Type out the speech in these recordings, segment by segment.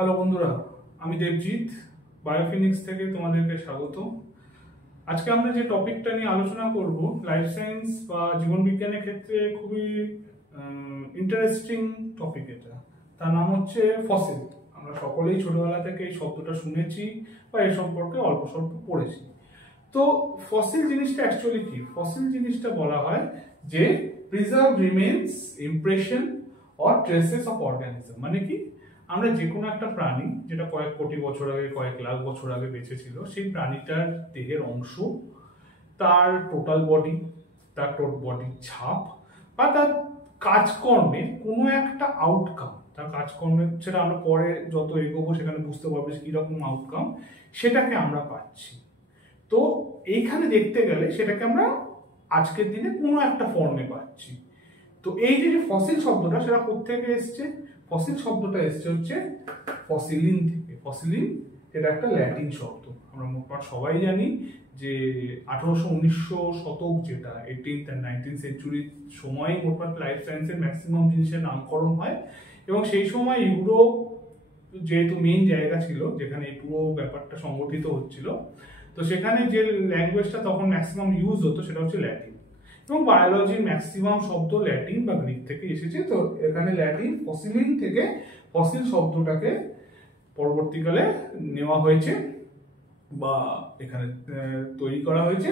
Hello বন্ধুরা, আমি দেবজিৎ বায়োফিনিক্স থেকে তোমাদেরকে স্বাগত। আজকে আমরা যে টপিকটা নিয়ে আলোচনা করব, লাইফ সায়েন্স বা জীবন বিজ্ঞানের ক্ষেত্রে খুবই ইন্টারেস্টিং টপিক। এটা তার নাম হচ্ছে ফসিল। আমরা সকলেই ছোটবেলা থেকে এই শব্দটা শুনেছি বা এর সম্পর্কে অল্প স্বল্প পড়েছি। তো ফসিল জিনিসটা অ্যাকচুয়ালি কি? ফসিল জিনিসটা বলা হয় যে preserve remains, impression or traces of organism. মানে কি, আমরা যে কোনো একটা প্রাণী যেটা কয়েক কোটি বছর আগে, কয়েক লাখ বছর আগে বেঁচে ছিল, সেই প্রাণীটার দেহের অংশ, তার টোটাল বডি, তার বডির ছাপ বা তার কাজকর্মের কোনো একটা আউটকাম, তার কাজকর্মের, সেটা আমরা পরে যত এগোবো সেখানে বুঝতে পারবো কিরকম আউটকাম, সেটাকে আমরা পাচ্ছি। তো এইখানে দেখতে গেলে সেটাকে আমরা আজকের দিনে কোনো একটা ফর্মে পাচ্ছি। তো এই যে ফসিল শব্দটা, সেটা কোত্থেকে এসছে? ফসিল শব্দটা এসছে হচ্ছে ফসিলিন থেকে। ফসিলিন এটা একটা ল্যাটিন শব্দ। আমরা মোটমাট সবাই জানি যে 1800-1900 শতক, যেটা 18th and 19th সেঞ্চুরির সময় মোটমাট লাইফ সায়েন্সের ম্যাক্সিমাম জিনিসের নামকরণ হয়। এবং সেই সময় ইউরোপ যেহেতু মেইন জায়গা ছিল যেখানে এই পুরো ব্যাপারটা সংগঠিত হচ্ছিল, তো সেখানে যে ল্যাঙ্গুয়েজটা তখন ম্যাক্সিমাম ইউজ হতো সেটা হচ্ছে ল্যাটিন। এবং বায়োলজির ম্যাক্সিমাম শব্দ ল্যাটিন বা গ্রিক থেকে এসেছে। তো এখানে ল্যাটিন ফসিলিন থেকে ফসিল শব্দটাকে পরবর্তীকালে নেওয়া হয়েছে বা এখানে তৈরি করা হয়েছে,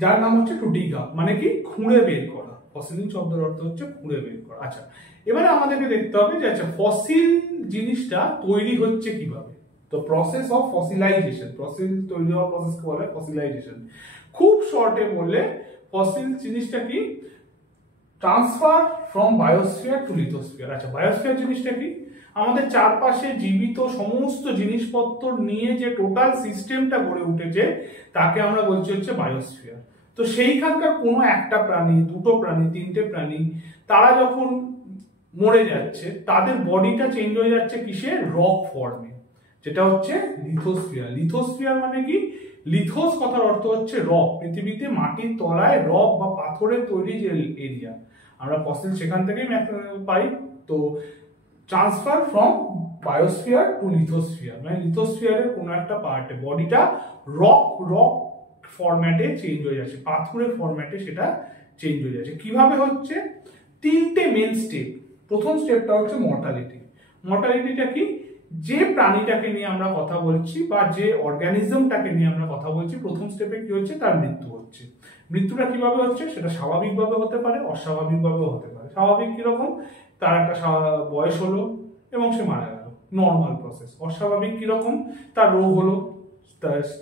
যার নাম হচ্ছে টু ডিগ আপ, মানে কি খুঁড়ে বের করা। ফসিলিন শব্দের অর্থ হচ্ছে খুঁড়ে বের করা। আচ্ছা, এবারে আমাদেরকে দেখতে হবে যে আচ্ছা ফসিল জিনিসটা তৈরি হচ্ছে কিভাবে। তো প্রসেস অফ ফসিলাইজেশন, ফসিল তৈরি হওয়ার প্রসেসকে বলা হয় ফসিলাইজেশন। খুব শর্টে বললে ফসিল জিনিসটা কি? Transfer from biosphere to lithosphere. আচ্ছা, বায়োস্ফিয়ার জিনিসটা কি? আমাদের চারপাশে জীবিত সমস্ত জিনিসপত্র নিয়ে যে টোটাল সিস্টেমটা গড়ে উঠেছে, তাকে আমরা বলছি হচ্ছে বায়োস্ফিয়ার। তো সেইখানকার কোনো একটা প্রাণী, দুটো প্রাণী, তিনটে প্রাণী, তারা যখন মরে যাচ্ছে, তাদের বডিটা চেঞ্জ হয়ে যাচ্ছে কিসে? রক ফর্মে, যেটা হচ্ছে লিথোস্ফিয়ার। লিথোস্ফিয়ার মানে কি? লিথোস কথার অর্থ হচ্ছে রক। পৃথিবীতে মাটির তলায় রক বা পাথরের তৈরি যে এরিয়া, আমরা ফসিল সেখান থেকেই পাই। তো transfer from biosphere to lithosphere, মানে লিথোস্ফিয়ারের কোনো একটা পার্টে বডিটা রক ফরম্যাটে চেঞ্জ হয়ে যাচ্ছে, পাথরের ফরম্যাটে সেটা চেঞ্জ হয়ে যাচ্ছে। কিভাবে হচ্ছে? তিনটে মেন স্টেপ। প্রথম স্টেপটা হচ্ছে মর্টালিটি। মর্টালিটিটা কি? যে প্রাণীটাকে নিয়ে আমরা কথা বলছি বা যে অর্গানিজমটাকে নিয়ে আমরা কথা বলছি, প্রথম স্টেপে কি হচ্ছে? তার মৃত্যু হচ্ছে। মৃত্যুটা কিভাবে হচ্ছে? সেটা স্বাভাবিকভাবে হতে পারে, অস্বাভাবিকভাবে হতে পারে। স্বাভাবিক কিরকম? তার একটা বয়স হলো এবং সে মারা গেল, নর্মাল প্রসেস। অস্বাভাবিক কিরকম? তার রোগ হলো,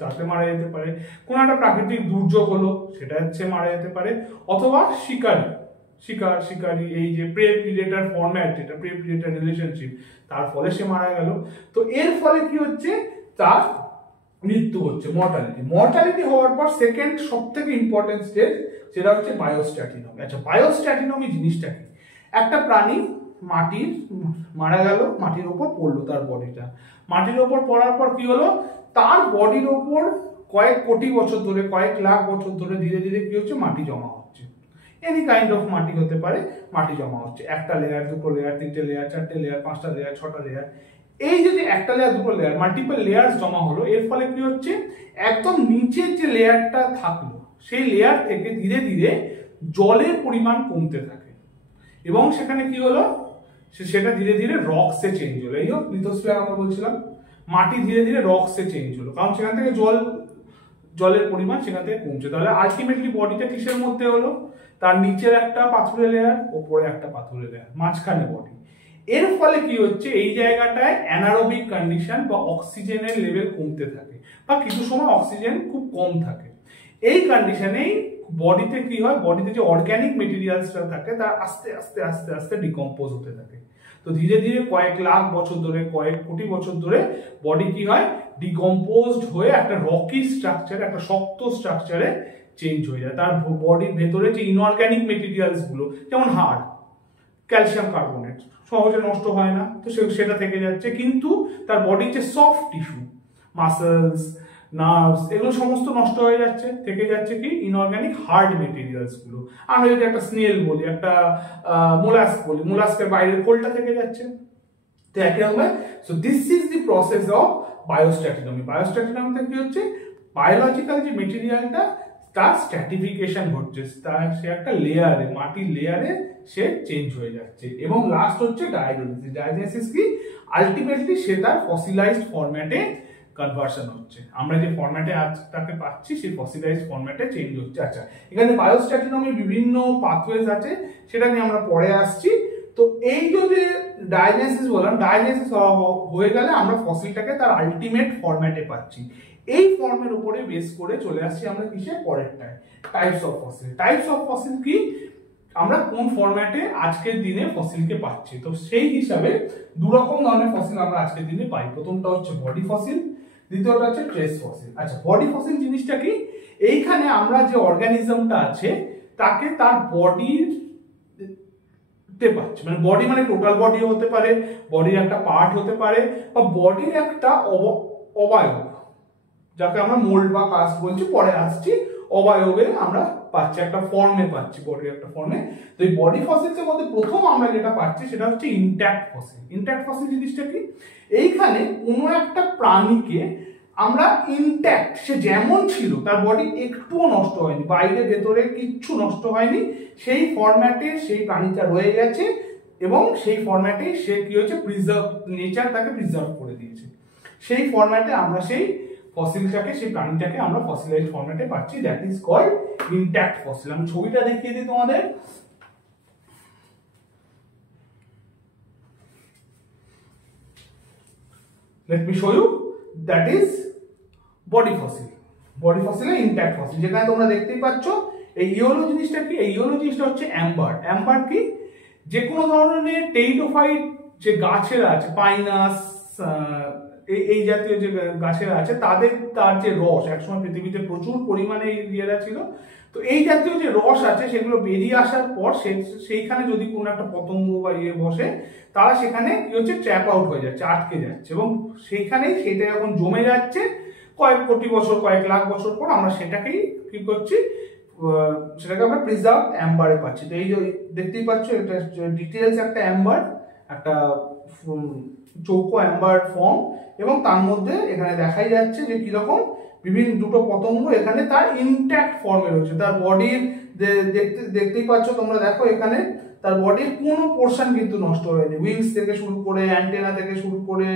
তাতে মারা যেতে পারে। কোনো একটা প্রাকৃতিক দুর্যোগ হলো, সেটা হচ্ছে মারা যেতে পারে। অথবা শিকারী এই যে প্রে প্রিডেটর ফরম্যাট, যেটা প্রে প্রিডেটর রিলেশনশিপ, তার ফলে সে মারা গেল। তো এর ফলে কি হচ্ছে? তার মৃত্যু হচ্ছে, মর্টালিটি। মর্টালিটি হওয়ার পর সেকেন্ড সব থেকে ইম্পর্টেন্ট স্টেজ, সেটা হচ্ছে বায়োস্ট্যাটিনমি। আচ্ছা, বায়োস্ট্যাটিনমি জিনিসটা কি? একটা প্রাণী মারা গেল, মাটির ওপর পড়লো, তার বডিটা মাটির ওপর পড়ার পর কি হলো? তার বডির ওপর কয়েক কোটি বছর ধরে, কয়েক লাখ বছর ধরে ধীরে ধীরে কি হচ্ছে? মাটি জমা হচ্ছে। এনি কাইন্ড অফ মাটি হতে পারে, মাটি জমা হচ্ছে। একটা লেয়ার, দুটো লেয়ার, তিনটে লেয়ার, চারটে লেয়ার, পাঁচটা লেয়ার, ছটা লেয়ার। এই যে একটা লেয়ার, দুটো লেয়ার, মাল্টিপল লেয়ার জমা হলো, এর ফলে কি হচ্ছে? একদম নিচের যে লেয়ারটা থাকলো, সেই লেয়ার থেকে ধীরে ধীরে জলের পরিমাণ কমতে থাকে এবং সেখানে কি হলো? সেটা ধীরে ধীরে রকসে চেঞ্জ হলো। এই লিথোস্ফিয়ার আমরা বলছিলাম, মাটি ধীরে ধীরে রকসে চেঞ্জ হলো, কারণ সেখান থেকে জলের পরিমাণ সেখান থেকে কমছে। তাহলে আলটিমেটলি বডিটা কিসের মধ্যে হলো? তার নিচের একটা পাথরের লেয়ার, ওপরে একটা পাথরের লেয়ার, মাঝখানে বডি। এর ফলে কি হচ্ছে? এই জায়গাটায় অ্যানারোবিক কন্ডিশন বা অক্সিজেনের লেভেল কমতে থাকে, বা কিছু সময় অক্সিজেন খুব কম থাকে। এই কন্ডিশনেই বডিতে কি হয়? বডিতে যে অর্গ্যানিক মেটেরিয়ালসটা থাকে, তা আস্তে আস্তে আস্তে আস্তে ডিকম্পোজ হতে থাকে। তো ধীরে ধীরে কয়েক লাখ বছর ধরে, কয়েক কোটি বছর ধরে বডি কি হয়? ডিকম্পোজড হয়ে একটা রকি স্ট্রাকচার, একটা শক্ত স্ট্রাকচারে চেঞ্জ হয়ে যায়। তার বডির ভেতরে যে ইনঅর্গ্যানিক মেটেরিয়ালস গুলো, যেমন হাড়, ক্যালসিয়াম কার্বনেট সহজে নষ্ট হয় না, তো সেটা থেকে যাচ্ছে। কিন্তু তার বডির যে সফট টিস্যু, মাসেলস, নার্ভস, এগুলো সমস্ত নষ্ট হয়ে যাচ্ছে। থেকে যাচ্ছে কি? ইনঅর্গ্যানিক হার্ড মেটেরিয়ালস গুলো। আমরা যদি একটা স্নেল বলি, একটা মোলাস্ক বলি, মোলাস্কের বাইরের খোলটা থেকে যাচ্ছে। তো একই রকম। So this is the process of biostratinomy. বায়োস্ট্যাটিনমিতে কি হচ্ছে, বায়োলজিক্যাল যে মেটেরিয়ালটা তার স্ট্র্যাটিফিকেশন ঘটছে, তার সে একটা লেয়ারে, মাটির লেয়ারে সে চেঞ্জ হয়ে যাচ্ছে। এবং লাস্ট হচ্ছে ডায়োজেনেসিস। ডায়োজেনেসিস কি, আলটিমেটলি সে তার ফসিলাইজড ফরম্যাটে কনভার্সন হচ্ছে। আমরা যে ফরম্যাটে আজ তাকে পাচ্ছি সেই ফসিলাইজড ফরম্যাটে চেঞ্জ হচ্ছে। আচ্ছা, এখানে বায়োস্ট্যাটিনমির বিভিন্ন পাথওয়েজ আছে, সেটা নিয়ে আমরা পরে আসছি। তো এই যে ডায়োজেনেসিস বললাম, ডায়োজেনেসিস হয়ে গেলে আমরা ফসিলটাকে তার আলটিমেট ফরম্যাটে পাচ্ছি। এই ফর্মের উপরে বেস করে চলে আসছি আমরা কিসে, পরেরটায়, types of fossil. Types of fossil কি, আমরা কোন ফরম্যাটে আজকের দিনে ফসিলকে পাচ্ছি। তো সেই হিসাবে দু রকম ধরনের ফসিল আমরা আজকের দিনে পাই। প্রথমটা হচ্ছে বডি ফসিল, দ্বিতীয়টা হচ্ছে ট্রেস ফসিল। আচ্ছা, বডি ফসিল জিনিসটা কি, এইখানে আমরা যে অর্গানিজমটা আছে তাকে তার বডির পাচ্ছি, মানে বডি মানে টোটাল বডি হতে পারে, বডির একটা পার্ট হতে পারে, বা বডির একটা অবয়ব, যাকে আমরা মোল্ড বা কাস্ট বলছি, পরে আসছি, অবয়বে আমরা পাচ্ছি, একটা ফর্মে পাচ্ছি, বডির একটা ফর্মে। তো এই বডি ফসিলসের মধ্যে প্রথম আমরা যেটা পাচ্ছি সেটা হচ্ছে ইনট্যাক্ট ফসিল। ইনট্যাক্ট ফসিল জিনিসটা কি, এইখানে কোনো একটা প্রাণীকে আমরা ইনট্যাক্ট, সে যেমন ছিল তার বডি একটুও নষ্ট হয়নি, বাইরে ভেতরে কিচ্ছু নষ্ট হয়নি, সেই ফরম্যাটে সেই প্রাণীটা রয়ে গেছে, এবং সেই ফরম্যাটে সে কি হচ্ছে, প্রিজার্ভ, নেচার তাকে প্রিজার্ভ করে দিয়েছে। সেই ফরম্যাটে আমরা সেই ফসিলটাকে, সেই প্রাণীটাকে আমরা ফসিলাইজ ফরম্যাটে পাচ্ছি, that is called intact fossil. আমি ছবিটা দেখিয়ে দিই তোমাদের। Let me show you, that is body fossil. Body fossil intact fossil, যেখানে তোমরা দেখতেই পাচ্ছ এই ইয়েলো জিনিসটা কি, এই ইয়েলো জিনিসটা হচ্ছে অ্যাম্বার। অ্যাম্বার কি, যে কোনো ধরনের টেরিডোফাইট যে গাছেরা আছে, পাইনাস, এই জাতীয় যে গাছেরা আছে, তার যে রস, একসময় পৃথিবীতে প্রচুর পরিমাণে ইয়েরা ছিল, তো এই জাতীয় যে রস আছে সেগুলো বেরিয়ে আসার পর সেইখানে যদি কোনো একটা পতঙ্গ বা ইয়ে বসে, তারা সেখানে কি হচ্ছে, ট্র্যাপ আউট হয়ে যাচ্ছে, আটকে যাচ্ছে, এবং সেইখানেই সেটা যখন জমে যাচ্ছে কয়েক কোটি বছর, কয়েক লাখ বছর পর আমরা সেটাকেই কি করছি, সেটাকে আমরা প্রিজার্ভ অ্যাম্বারে পাচ্ছি। তো এই যে দেখতেই পাচ্ছ, এটা ডিটেলস একটা অ্যাম্বার, একটা চৌকো অ্যাম্বার ফর্ম, এবং তার মধ্যে এখানে দেখাই যাচ্ছে যে কিরকম বিভিন্ন দুটো পতঙ্গ এখানে তার ইনট্যাক্ট ফর্মে রয়েছে। তার বডির দেখতেই পাচ্ছ তোমরা, দেখো এখানে তার বডির কোনো পোর্শন কিন্তু নষ্ট হয়নি, উইংস থেকে শুরু করে, অ্যান্টেনা থেকে শুরু করে,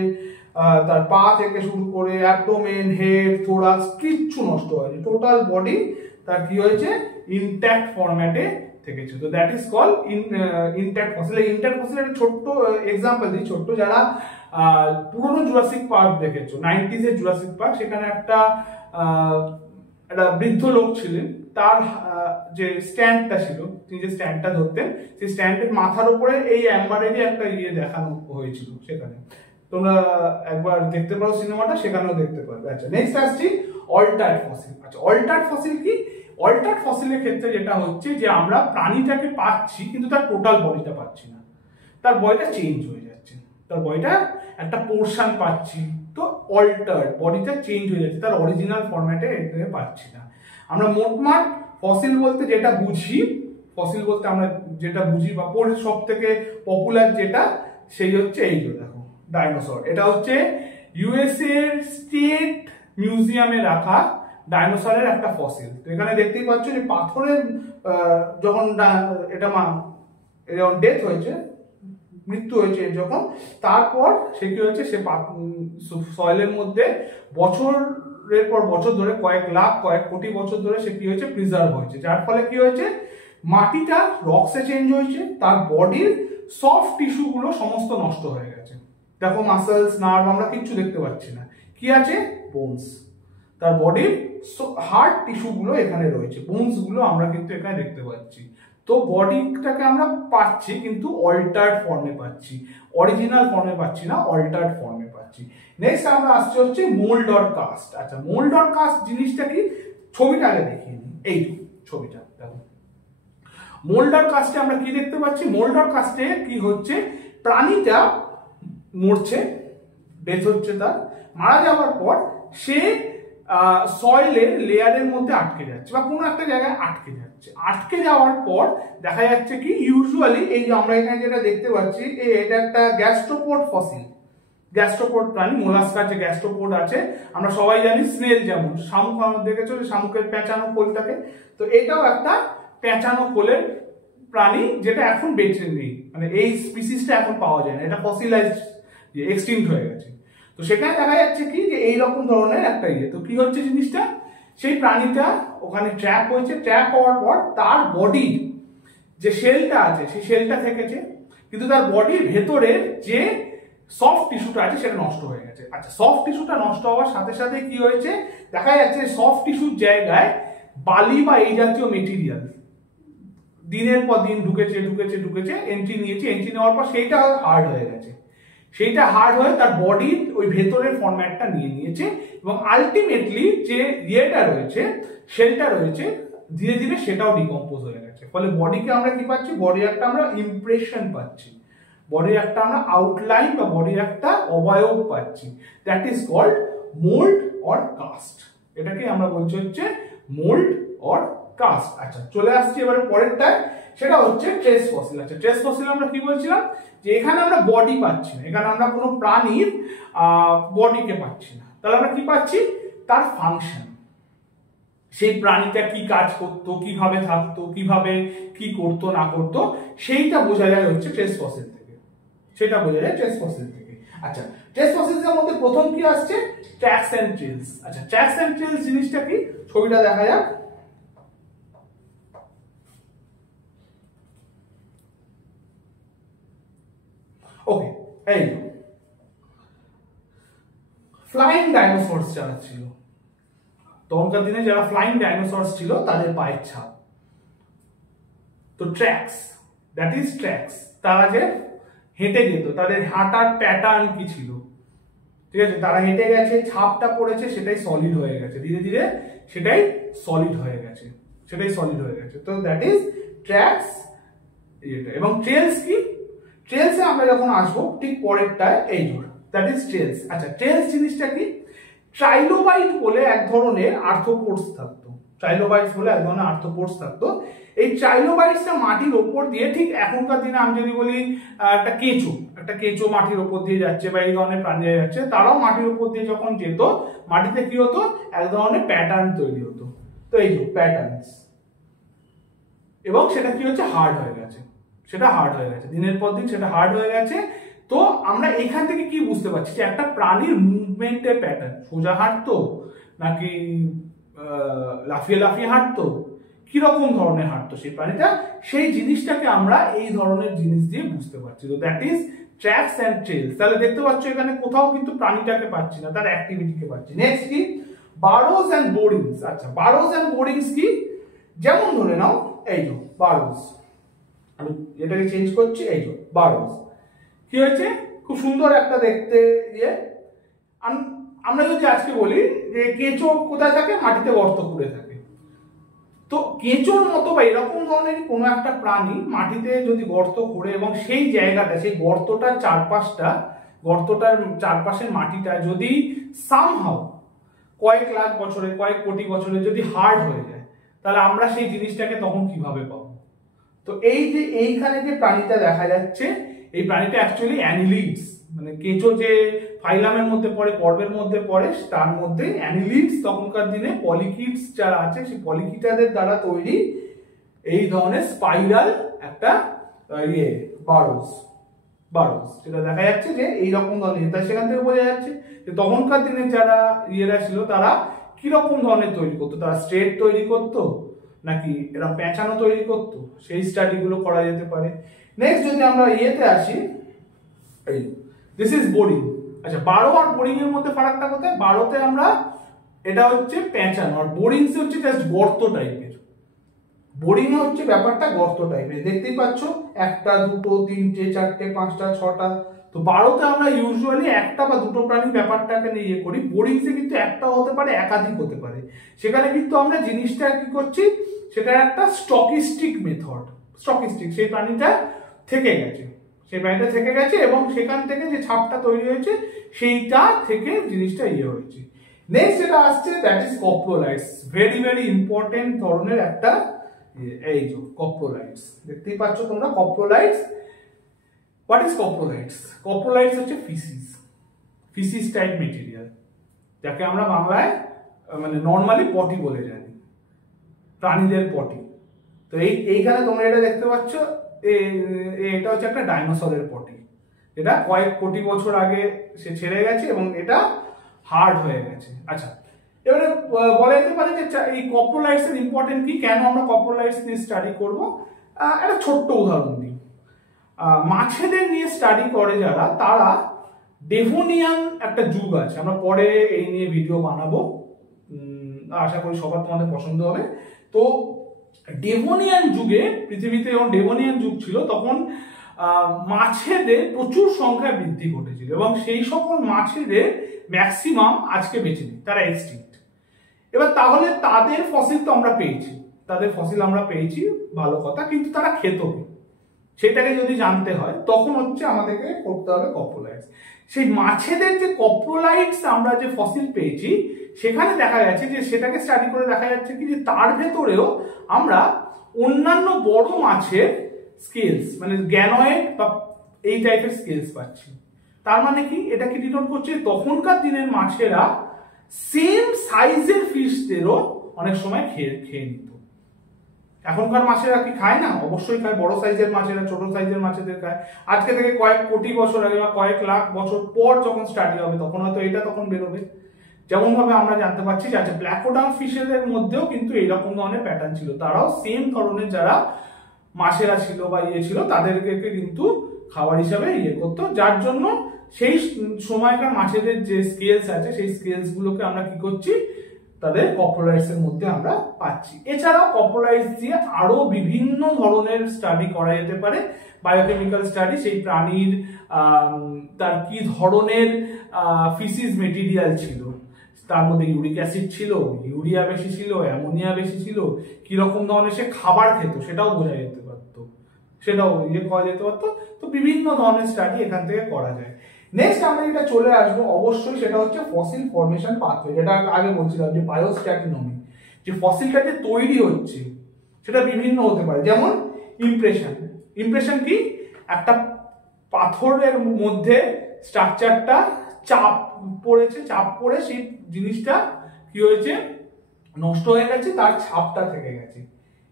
তার পা থেকে শুরু করে, অ্যাবডোমেন, হেড, থোরাক্স, কিচ্ছু নষ্ট হয়নি, টোটাল বডি তার কি হয়েছে, ইনট্যাক্ট ফরম্যাটে থেকেছে। তো that is call intact fossil. Intact ফসিলের ছোট্ট এক্সাম্পল দিই, ছোট্ট, যারা পুরোনো জুরাসিক পার্ক দেখেছো, 90s এর জুরাসিক পার্ক, সেখানে একটা বৃদ্ধ লোক ছিলেন, তার যে স্ট্যান্ডটা ছিল, তিনি যে স্ট্যান্ডটা ধরতেন, সেই স্ট্যান্ডের মাথার উপরে এই অ্যাম্বারেরই একটা ইয়ে দেখানো হয়েছিল সেখানে। তোমরা একবার দেখতে পারো সিনেমাটা, সেখানেও দেখতে পারবে। আচ্ছা, নেক্সট আসছি অল্টার্ড ফসিল। আচ্ছা, অল্টার্ড ফসিল কি, অল্টার্ড ফসিলের ক্ষেত্রে যেটা হচ্ছে যে আমরা প্রাণীটাকে পাচ্ছি কিন্তু তার টোটাল বডিটা পাচ্ছি না, তার বডিটা চেঞ্জ হয়ে যাচ্ছে, তার বডিটা একটা পোর্শন পাচ্ছি, তো অল্টার্ড, বডিটা চেঞ্জ হয়ে যাচ্ছে, তার অরিজিনাল ফরম্যাটে পাচ্ছি না। আমরা মোটমাট ফসিল বলতে যেটা বুঝি, ফসিল বলতে আমরা যেটা বুঝি বা সব থেকে পপুলার যেটা, সেই হচ্ছে এই যে দেখো ডাইনোসর। এটা হচ্ছে ইউএসএ স্টেট মিউজিয়ামে রাখা ডাইনোসরের একটা ফসিল। তো এখানে দেখতেই পাচ্ছ যে পাথরের যখন এটা যখন ডেথ হয়েছে, মৃত্যু হয়েছে যখন, তারপর সে কি হয়েছে, সে সয়েলের মধ্যে বছরের পর বছর ধরে, কয়েক লাখ কয়েক কোটি বছর ধরে সে কি হয়েছে, প্রিজার্ভ হয়েছে, যার ফলে কি হয়েছে, মাটিটা রক্সে চেঞ্জ হয়েছে, তার বডির সফট টিস্যু গুলো সমস্ত নষ্ট হয়ে গেছে। দেখো মাসেলস, নার্ভ আমরা কিচ্ছু দেখতে পাচ্ছি না, কি আছে, বোনস, তার বডির হার্ড টিস্যু গুলো এখানে রয়েছে, বোনস গুলো আমরা কিন্তু এখানে দেখতে পাচ্ছি। তো বডিটাকে আমরা পাচ্ছি কিন্তু অল্টার্ড ফর্মে পাচ্ছি, অরিজিনাল ফর্মে পাচ্ছি না, অল্টার্ড ফর্মে পাচ্ছি। নেক্সট আমরা আসছে হচ্ছে মোল্ড অর কাস্ট। আচ্ছা, মোল্ড অর কাস্ট জিনিসটা কি, ছবিটা আগে দেখিয়ে নিই, এই ছবিটা দেখো। মোল্ড অর কাস্টে আমরা কি দেখতে পাচ্ছি, মোল্ড অর কাস্টে কি হচ্ছে, প্রাণীটা মরছে, ডেথ হচ্ছে, তার মারা যাওয়ার পর সে সয়েলের লেয়ারের মধ্যে আটকে যাচ্ছে বা কোনো একটা জায়গায় আটকে যাচ্ছে। আটকে যাওয়ার পর দেখা যাচ্ছে কি ইউজুয়ালি এই যে আমরা এখানে যেটা দেখতে পাচ্ছি এটা একটা গ্যাস্ট্রোপোড ফসিল। গ্যাস্ট্রোপোড প্রাণী, মোলাস্কা যে গ্যাস্ট্রোপোড আছে আমরা সবাই জানি, স্নেল যেমন, শামুক দেখেছো শামুকের পেঁচানো খোল থাকে, তো এটাও একটা পেঁচানো খোলের প্রাণী যেটা এখন বেঁচে নেই, মানে এই স্পিসিসটা এখন পাওয়া যায় না, এটা ফসিলাইজড, এক্সটিংক্ট হয়ে গেছে। তো সেখানে দেখা যাচ্ছে কি যে এইরকম ধরনের একটা তো কি হচ্ছে জিনিসটা, সেই প্রাণীটা ওখানে ট্র্যাপ হয়েছে, ট্র্যাপ হওয়ার পর তার বডি যে শেলটা আছে সেই শেলটা থেকেছে, কিন্তু তার বডির ভেতরের যে সফট টিস্যুটা আছে সেটা নষ্ট হয়ে গেছে। আচ্ছা, সফট টিস্যুটা নষ্ট হওয়ার সাথে সাথে কি হয়েছে, দেখা যাচ্ছে সফট টিস্যুর জায়গায় বালি বা এই জাতীয় মেটেরিয়াল দিনের পর দিন ঢুকেছে ঢুকেছে ঢুকেছে এন্ট্রি নিয়েছে, এন্ট্রি নেওয়ার পর সেইটা হার্ড হয়ে গেছে, সেইটা হার্ড হয়ে তার বডির ওই ভেতরের ফরম্যাটটা নিয়ে নিয়েছে এবং আলটিমেটলি যে ইয়েটা রয়েছে, শেলটা রয়েছে, ধীরে ধীরে সেটাও ডিকম্পোজ হয়ে গেছে। ফলে বডিকে আমরা কি পাচ্ছি, বডির একটা আমরা ইমপ্রেশন পাচ্ছি, বডির একটা আমরা আউটলাইন বা বডির একটা অবয়ব পাচ্ছি, that is called mould or cast. এটাকে আমরা বলছি হচ্ছে মোল্ড অর কাস্ট। আচ্ছা, চলে আসছি এবারে পরেরটায়, সেটা হচ্ছে ট্রেস ফসিল। আচ্ছা, ট্রেস ফসিল আমরা কি বলছিলাম, যে এখানে আমরা বডি পাচ্ছি না, এখানে আমরা কোনো প্রাণীর বডিকে পাচ্ছি না, তাহলে আমরা কি পাচ্ছি, তার ফাংশন, সেই প্রাণীটা কি কাজ করতো, কিভাবে থাকতো, কিভাবে কি করতো না করতো, সেইটা বোঝা যায় হচ্ছে ট্রেস ফসিল থেকে, সেটা বোঝা যায় ট্রেস ফসিল থেকে। আচ্ছা, ট্রেস ফসিলসের মধ্যে প্রথম কি আসছে, ট্র্যাকস এন্ড ট্রেলস। আচ্ছা, ট্র্যাকস এন্ড ট্রেলস জিনিসটা কি, ছবিটা দেখা যাক। ওকে, এই ফ্লাইং ডাইনোসরস যারা ছিল, তখনকার দিনে যারা ফ্লাইং ডাইনোসরস ছিল তাদের পায়ের ছাপ, তো ট্র্যাকস, দ্যাট ইজ ট্র্যাকস, তারা যে হেঁটে যেত, তাদের হাঁটার প্যাটার্ন কি ছিল, ঠিক আছে, তারা হেঁটে গেছে, ছাপটা পড়েছে, সেটাই সলিড হয়ে গেছে, ধীরে ধীরে সেটাই সলিড হয়ে গেছে, সেটাই সলিড হয়ে গেছে, তো দ্যাট ইজ ট্র্যাকস। এবং ট্রেলস কি, ট্রেলসে আমরা যখন আসবো ঠিক পরেরটায়, এই জোড়া, দ্যাট ইজ ট্রেলস। আচ্ছা, ট্রেলস জিনিসটা কি, ট্রাইলোবাইট বলে এক ধরনের আর্থ্রোপোডস থাকতো, ট্রাইলোবাইটস বলে এক ধরনের আর্থ্রোপোডস থাকতো। এই ট্রাইলোবাইটসটা মাটির ওপর দিয়ে, ঠিক এখনকার দিনে আমি যদি বলি একটা কেঁচো মাটির ওপর দিয়ে যাচ্ছে বা এই ধরনের প্রাণীরা যাচ্ছে, তারাও মাটির ওপর দিয়ে যখন যেত, মাটিতে কি হতো, এক ধরনের প্যাটার্ন তৈরি হতো, তো এই যে প্যাটার্নস, এবং সেটা কি হচ্ছে, হার্ড হয়ে গেছে, সেটা হার্ড হয়ে গেছে, দিনের পর দিন সেটা হার্ড হয়ে গেছে। তো আমরা এখান থেকে কি বুঝতে পারছি, যে একটা প্রাণীর মুভমেন্টের প্যাটার্ন, সোজা হাঁটতো নাকি লাফিয়ে লাফিয়ে হাঁটতো, কিরকম ধরনের হাঁটতো সেই প্রাণীটা, সেই জিনিসটাকে আমরা এই ধরনের জিনিস দিয়ে বুঝতে পারছি। তো that is tracks and trails. তাহলে দেখতে পাচ্ছ এখানে কোথাও কিন্তু প্রাণীটাকে পাচ্ছি না, তার অ্যাক্টিভিটিকে পাচ্ছি। নেক্সট কি, বারোস এন্ড বোরিংস। আচ্ছা, বারোস এন্ড বোরিংস কি, যেমন ধরে নাও এই যে বারোস, আমি এটাকে চেঞ্জ করছি, এই যে বারোস কি হয়েছে, খুব সুন্দর একটা দেখতে ইয়ে। আমরা যদি আজকে বলি যে কেঁচো কোথায় থাকে, মাটিতে গর্ত করে থাকে, তো কেঁচোর মতো বা এরকম ধরনের কোনো একটা প্রাণী মাটিতে যদি গর্ত করে, এবং সেই জায়গাটা, সেই গর্তটার চারপাশের মাটিটা যদি সামহাউ কয়েক লাখ বছরে, কয়েক কোটি বছরে যদি হার্ড হয়ে যায়, তাহলে আমরা সেই জিনিসটাকে তখন কিভাবে পাবো। তো এই যে এইখানে যে প্রাণীটা দেখা যাচ্ছে, এই প্রাণীটা অ্যাকচুয়ালি অ্যানিলিডস, মানে কেঁচো যে ফাইলামের মধ্যে পড়ে, পর্বের মধ্যে পড়ে, তার মধ্যে অ্যানিলিডস, তখনকার দিনে পলিকিডস যারা আছে, সেই পলিকিটাদের দ্বারা তৈরি এই ধরনের স্পাইরাল একটা বারোস, যেটা দেখা যাচ্ছে যে এইরকম ধরনের, তাই সেখান থেকে বোঝা যাচ্ছে যে তখনকার দিনে যারা ইয়েরা ছিল তারা কিরকম ধরনের তৈরি করতো, তারা স্ট্রেট তৈরি করতো নাকি এরা পেঁচানো তৈরি করতো, সেই স্টাডি গুলো করা যেতে পারে। নেক্সট যদি আমরা ইয়েতে আসি, এই দিস ইজ বোরিং। আচ্ছা, বারো আর বোরিং এর মধ্যে ফারাকটা কোথায়, বারোতে আমরা এটা হচ্ছে পেঁচানো, আর বোরিং হচ্ছে জাস্ট গর্ত টাইপের, বোরিং হচ্ছে ব্যাপারটা গর্ত টাইপের, দেখতেই পাচ্ছ একটা দুটো তিনটে চারটে পাঁচটা ছটা। তো বারোতে আমরা ইউজুয়ালি একটা বা দুটো প্রাণী ব্যাপারটাকে নিয়ে ইয়ে করি, বোরিংসে কিন্তু একটাও হতে পারে, একাধিক হতে পারে, সেখানে কিন্তু আমরা জিনিসটা কি করছি, সেটা একটা স্টকিস্টিক মেথড, স্টকিস্টিক, সেই প্রাণীটা থেকে গেছে এবং সেখান থেকে যে ছাপটা তৈরি হয়েছে সেইটা থেকে জিনিসটা ইয়ে হয়েছে। নেক্সট যেটা আসছে that is coprolites, very very important ধরনের একটা, এই যে কপ্রোলাইটস দেখতেই পাচ্ছ তোমরা coprolites. What is coprolites? Coprolites হচ্ছে ফিসিস টাইপ মেটেরিয়াল, যাকে আমরা বাংলায় মানে নর্মালি পটি বলে জানি, প্রাণীদের পটি। তো এইখানে তোমরা এটা দেখতে পাচ্ছ, এটা হচ্ছে একটা ডাইনোসরের পটি, এটা কয়েক কোটি বছর আগে সে ছেড়ে গেছে এবং এটা হার্ড হয়ে গেছে। আচ্ছা, এবারে বলা যেতে পারে যে এই কপ্রোলাইটস এর ইম্পর্টেন্ট কি, কেন আমরা কপ্রোলাইটস নিয়ে স্টাডি করব। একটা ছোট্ট উদাহরণ দিই। মাছেদের নিয়ে স্টাডি করে যারা, তারা ডেভোনিয়ান একটা যুগ আছে, আমরা পরে এই নিয়ে ভিডিও বানাবো, আশা করি সবার তোমাদের পছন্দ হবে। তো ডেভোনিয়ান যুগে, পৃথিবীতে যখন ডেভোনিয়ান যুগ ছিল তখন মাছেদের প্রচুর সংখ্যায় বৃদ্ধি ঘটেছিল এবং সেই সকল মাছেদের ম্যাক্সিমাম আজকে বেঁচে নেই, তারা এক্সটিংক্ট। এবার তাহলে তাদের ফসিল তো আমরা পেয়েছি, ভালো কথা, কিন্তু তারা খেত কি, সেটাকে যদি জানতে হয় তখন হচ্ছে আমাদেরকে করতে হবে কপ্রোলাইটস। সেই মাছেদের যে কপ্রোলাইটস আমরা যে ফসিল পেয়েছি, সেখানে দেখা যাচ্ছে যে সেটাকে স্টাডি করে দেখা যাচ্ছে কি যে তার ভেতরেও আমরা অন্যান্য বড় মাছের স্কেলস, মানে গ্যানয়েড বা এই টাইপের স্কেলস পাচ্ছি। তার মানে কি, এটা কি ডিনোট করছে, তখনকার দিনের মাছেরা সেম সাইজের ফিশদেরও অনেক সময় খেয়ে নিত। এখনকার মাছেরা কি খায় না? অবশ্যই খায়, বড় সাইজের মাছেরা ছোট সাইজের মাছেদের খায়। আজকে থেকে কয়েক কোটি বছর আগে বা কয়েক লাখ বছর পর যখন স্টাডি হবে তখন হয়তো এটা তখন বেরোবে। যেমন ভাবে আমরা জানতে পারছি যে আচ্ছা, প্ল্যাকোডাম ফিশের মধ্যেও কিন্তু এইরকম ধরনের প্যাটার্ন ছিল, তারাও সেম ধরনের যারা মাছেরা ছিল বা ছিল তাদেরকে কিন্তু খাবার হিসাবে করতো, যার জন্য সেই সময়কার মাছেদের যে স্কেলস আছে সেই স্কেলস গুলোকে আমরা কি করছি, তাদের কপ্রোলাইটস এর মধ্যে আমরা পাচ্ছি। এছাড়াও কপ্রোলাইটস দিয়ে আরো বিভিন্ন ধরনের স্টাডি করা যেতে পারে, বায়োকেমিক্যাল স্টাডি, সেই প্রাণীর তার কি ধরনের ফিসিস মেটেরিয়াল ছিল, তার মধ্যে ইউরিক অ্যাসিড ছিল, ইউরিয়া বেশি ছিল, অ্যামোনিয়া বেশি ছিল, কিরকম ধরনের সে খাবার খেত সেটাও বোঝা যেতে পারতো, সেটাও করা যেতে পারতো। তো বিভিন্ন ধরনের স্টাডি এখান থেকে করা যায়। নেক্সট আমরা যেটা চলে আসবো অবশ্যই সেটা হচ্ছে ফসিল ফর্মেশন পাথওয়ে, যেটা আগে বলছিলাম যে বায়োস্ট্যাটিনমি, যে ফসিলটা যে তৈরি হচ্ছে সেটা বিভিন্ন হতে পারে। যেমন ইমপ্রেশন কি, একটা পাথরের মধ্যে স্ট্রাকচারটা চাপ পড়ে সেই জিনিসটা কি হয়েছে, নষ্ট হয়ে গেছে, তার ছাপটা থেকে গেছে,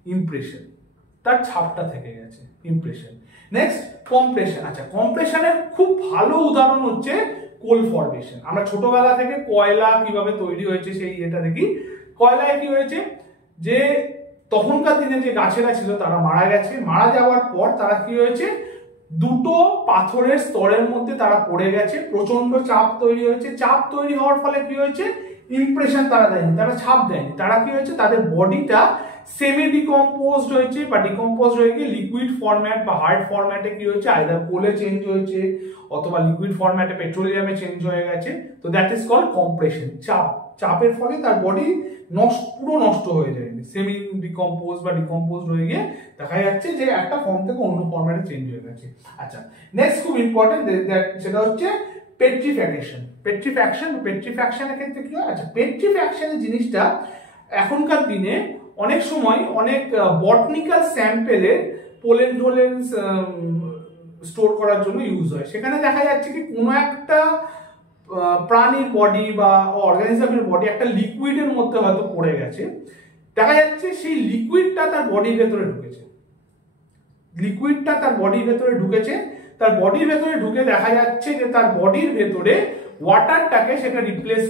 ইমপ্রেশন, তার ছাপটা থেকে গেছে, ইমপ্রেশন। Next compression. আচ্ছা, কম্প্রেশনের খুব ভালো উদাহরণ হচ্ছে কোল ফরমেশন। আমরা ছোটবেলা থেকে কয়লা কিভাবে তৈরি হয়েছে সেই এটা দেখি। কয়লায় কি হয়েছে, যে তখনকার দিনে যে গাছেরা ছিল তারা মারা গেছে, মারা যাওয়ার পর তারা কি হয়েছে, দুটো পাথরের স্তরের মধ্যে তারা পড়ে গেছে, প্রচন্ড চাপ তৈরি হয়েছে, চাপ তৈরি হওয়ার ফলে কি হয়েছে, ইমপ্রেশন তারা দেয়নি, তারা ছাপ দেয়নি, তারা কি হয়েছে, তাদের বডিটা সেমি ডিকম্পোজড হয়েছে বা ডিকম্পোজড হয়ে গিয়ে লিকুইড ফরম্যাট বা হার্ড ফরম্যাটে কি হয়েছে, আইদার কোলে চেঞ্জ হয়েছে অথবা লিকুইড ফরম্যাটে পেট্রোলিয়ামে চেঞ্জ হয়ে গেছে। তো দ্যাট ইজ কল্ড কম্প্রেশন। চাপের ফলে তার বডি পুরো নষ্ট হয়ে যায়নি, সেমি ডিকম্পোজ বা ডিকম্পোজড হয়ে গিয়ে দেখা যাচ্ছে যে একটা ফর্ম থেকে অন্য ফরম্যাটে চেঞ্জ হয়ে গেছে। আচ্ছা, নেক্সট খুব ইম্পর্টেন্ট, সেটা হচ্ছে পেট্রিফ্যাকশনের ক্ষেত্রে কি হয়, আচ্ছা, পেট্রিফ্যাকশনের জিনিসটা এখনকার দিনে অনেক সময় অনেক বটনিক্যাল স্যাম্পেলে পোলেন টোলেন স্টোর করার জন্য ইউজ হয়। সেখানে দেখা যাচ্ছে কি কোনো একটা প্রাণীর বডি বা অর্গানিজমের বডি একটা লিকুইডের মধ্যে হয়তো পড়ে গেছে, দেখা যাচ্ছে সেই লিকুইডটা তার বডির ভেতরে ঢুকেছে, তার বডির ভেতরে ঢুকে দেখা যাচ্ছে যে তার বডির ভেতরে ওয়াটারটাকে সেটা রিপ্লেস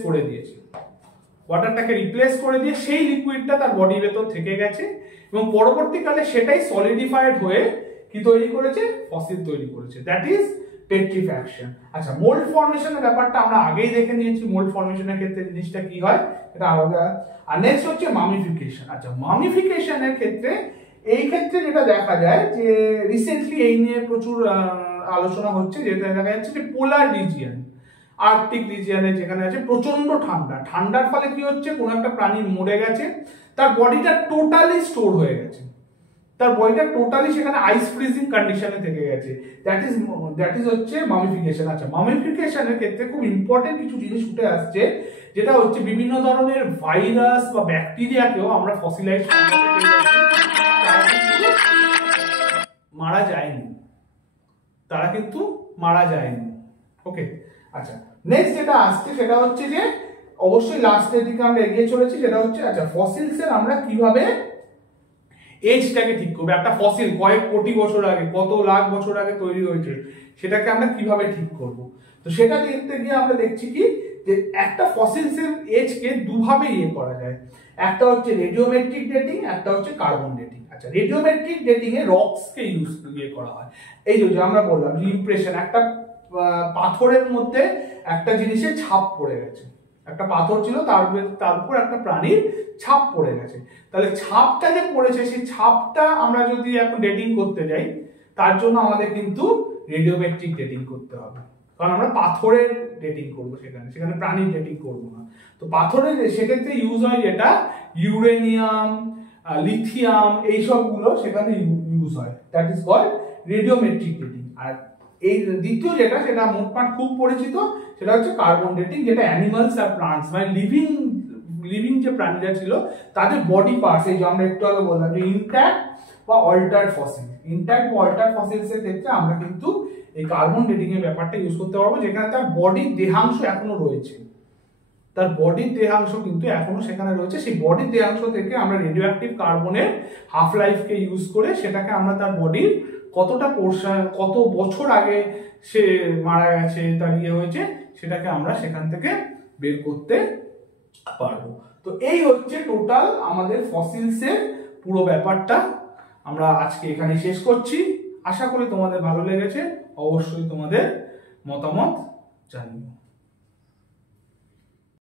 করে দিয়ে সেই লিকুইডটা তার বডির ভেতর থেকে গেছে এবং পরবর্তীকালে সেটাই সলিডিফাইড হয়ে কি তৈরি করেছে, ফসিল তৈরি করেছে, দ্যাট ইজ পেট্রিফ্যাকশন। আচ্ছা, মোল্ড ফর্মেশনের ব্যাপারটা আমরা আগেই দেখে নিয়েছি, মোল্ড ফর্মেশনের ক্ষেত্রে জিনিসটা কি হয় এটা আলাদা। আর নেক্সট হচ্ছে মামিফিকেশন। আচ্ছা, মামিফিকেশনের ক্ষেত্রে যেটা দেখা যায় যে রিসেন্টলি এই নিয়ে প্রচুর আলোচনা হচ্ছে, যেটা দেখা যাচ্ছে যে পোলার রিজিয়ন, আর্কটিক রিজিয়নে যেখানে আছে প্রচন্ড ঠান্ডার ফলে কি হচ্ছে, কোনো একটা প্রাণী মরে গেছে, তার বডিটা টোটালি স্টোর হয়ে গেছে, সেখানে আইস ফ্রিজিং কন্ডিশনে থেকে গেছে, দ্যাট ইজ হচ্ছে মামিফিকেশন। আচ্ছা, মামিফিকেশনের ক্ষেত্রে খুব ইম্পর্টেন্ট কিছু জিনিস উঠে আসছে, যেটা হচ্ছে বিভিন্ন ধরনের ভাইরাস বা ব্যাকটেরিয়াকেও আমরা ফসিলাইজ মারা যায়নি, তারা কিন্তু মারা যায়নি। ওকে, আচ্ছা নেক্সট যেটা আসছে সেটা হচ্ছে যে অবশ্যই লাস্টের দিকে আমরা এগিয়ে চলেছি, যেটা হচ্ছে আচ্ছা ফসিলসের আমরা কিভাবে এজটাকে ঠিক করবো। একটা ফসিল কয়েক কোটি বছর আগে, কত লাখ বছর আগে তৈরি হয়েছে, সেটাকে আমরা কিভাবে ঠিক করব। তো সেটা দেখতে গিয়ে আমরা দেখছি কি যে একটা ফসিলসের এজকে দুভাবে করা যায়। একটা হচ্ছে রেডিওমেট্রিক ডেটিং, একটা হচ্ছে কার্বন ডেটিং। আচ্ছা রেডিওমেট্রিক ডেটিং এ রক্সকে করা হয়। এই যে আমরা বললাম যে ইমপ্রেশন, একটা পাথরের মধ্যে একটা জিনিসের ছাপ পড়ে গেছে, একটা পাথর ছিল তার উপর একটা প্রাণীর ছাপ পড়ে গেছে। তাহলে ছাপটা যে পড়েছে সেই ছাপটা আমরা যদি এখন ডেটিং করতে যাই, তার জন্য আমাদের কিন্তু রেডিওমেট্রিক ডেটিং করতে হবে, কারণ আমরা পাথরের ডেটিং করবো, সেখানে প্রাণীর ডেটিং করবো না। তো পাথরের সেক্ষেত্রে ইউজ হয় যেটা ইউরেনিয়াম, লিথিয়াম, এইসবগুলো সেখানে ইউজ হয়, that is called radiometric dating. আর এই দ্বিতীয় যেটা, সেটা মোটমাট খুব পরিচিত, সেটা হচ্ছে কার্বন ডেটিং, যেটা অ্যানিমালস আর প্লান্টস মানে লিভিং যে প্রাণীরা ছিল তাদের বডি পার্টস, এই যে আমরা একটু আগে বললাম যে ইনট্যাক্ট বা অল্টার্ড ফসিল, ইনট্যাক্ট বা অল্টার্ড ফসিলস এর ক্ষেত্রে আমরা কিন্তু এই কার্বন ডেটিং এর ব্যাপারটা ইউজ করতে পারবো, যেখানে তার বডির দেহাংশ এখনো রয়েছে, তার বডির দেহাংশ কিন্তু এখনো সেখানে রয়েছে। সেই বডির দেহাংশ থেকে আমরা রেডিও অ্যাক্টিভ কার্বনের হাফ লাইফকে ইউজ করে সেটাকে আমরা তার বডির কতটা পোর্শন, কত বছর আগে সে মারা গেছে, তার হয়েছে, সেটাকে আমরা সেখান থেকে বের করতে পারবো। তো এই হচ্ছে টোটাল আমাদের ফসিলসের পুরো ব্যাপারটা। আমরা আজকে এখানে শেষ করছি, আশা করি তোমাদের ভালো লেগেছে। অবশ্যই তোমাদের মতামত জানিও।